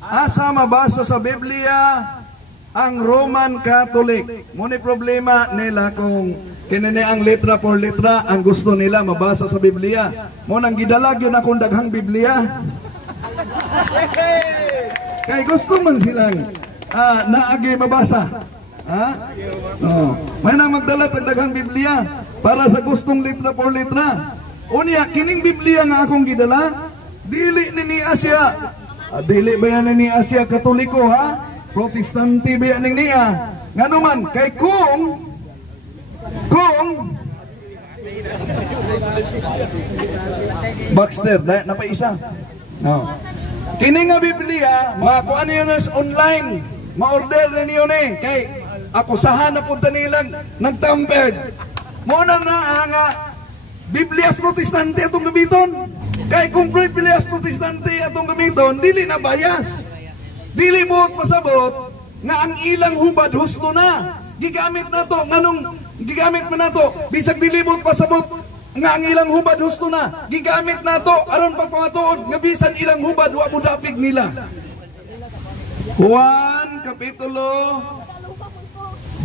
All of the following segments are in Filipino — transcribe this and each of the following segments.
asa mabasa sa Biblia ang Roman Catholic. Muna problema nila kung kinini ang letra por letra ang gusto nila mabasa sa Biblia. Munang gidalag yun akong daghang Biblia. Kaya gusto man silang naagi mabasa. May na magdala daghang Biblia para sa gustong letra por letra. Unya, kining Biblia nga akong gidala, dili ni Asya. Dili ba yan ni Asya Katoliko ha? Protestante ba yan niya? Nga naman, kay kung Baxter, napaisa. No. Kini nga Biblia, makuha niyo na online, ma-order na niyo ni, kay akusahan na punta nilang nag-tampered. Muna na nga, Biblias Protestante atong gamiton. Kay kung Biblias Protestante atong gamiton, dili na bias. Dili buot pasabot nga ang ilang hubad husto na. Gigamit na to, nganong gigamit man na to, bisag dili buot pasabot nga ang ilang hubad husto na. Gigamit na to, aron pagpangatuod nga bisan ilang hubad wa mo dapig nila. Juan Kapitulo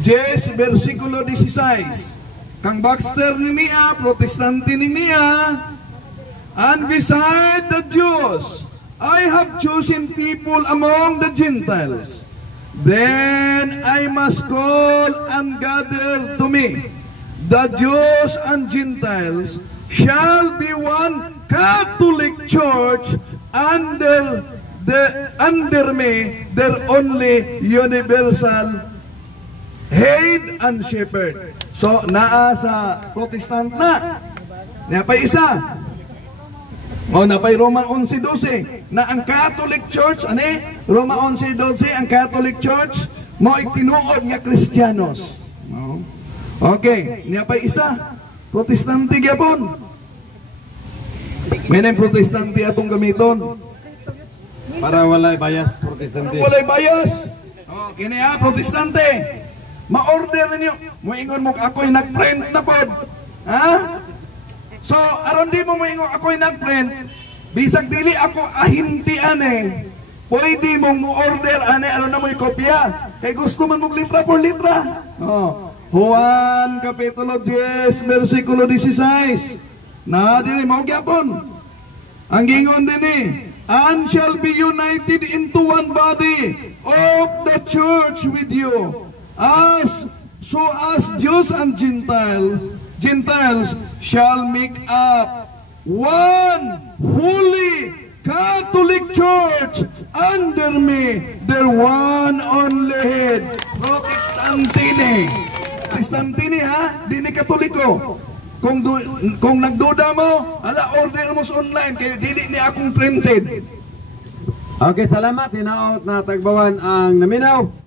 10 versikulo 16. Kang Baxter ni niya, Protestante ni niya, and beside the Jews, I have chosen people among the Gentiles. Then I must call and gather to me. The Jews and Gentiles shall be one Catholic Church under me, their only universal head and shepherd. So, naa sa Protestant na. Napay isa. O, napay Roma 11:12. Na ang Catholic Church, Roma 11:12, ang Catholic Church, mo itinuod nga Kristiyanos. Okay, napay isa. Protestante gyapon. May nang Protestante atong gamiton. Para walay bias, Protestante. Walay bias. O, kini Protestante. Ma-order ninyo. Moingon mo ako'y nag-print na pod. Ha? So, aron di mo moingon ako'y nag-print, bisag dili ako ahintian pwede mong mo-order aron na mo'y kopya. Kay gusto man mong litra por litra. Juan Kapitulo 10 versikulo 16. Na dili mo gyapon. Ang gingon din and shall be united into one body of the church with you. As Jews and Gentiles shall make up one holy Catholic Church under me, their one only head. Protestante ha, di ni Katoliko. Kung nagduda mo, order mo sa online kaya dili ni akong printed. Okay, salamat. Hinaot na tagbawan ang naminaw.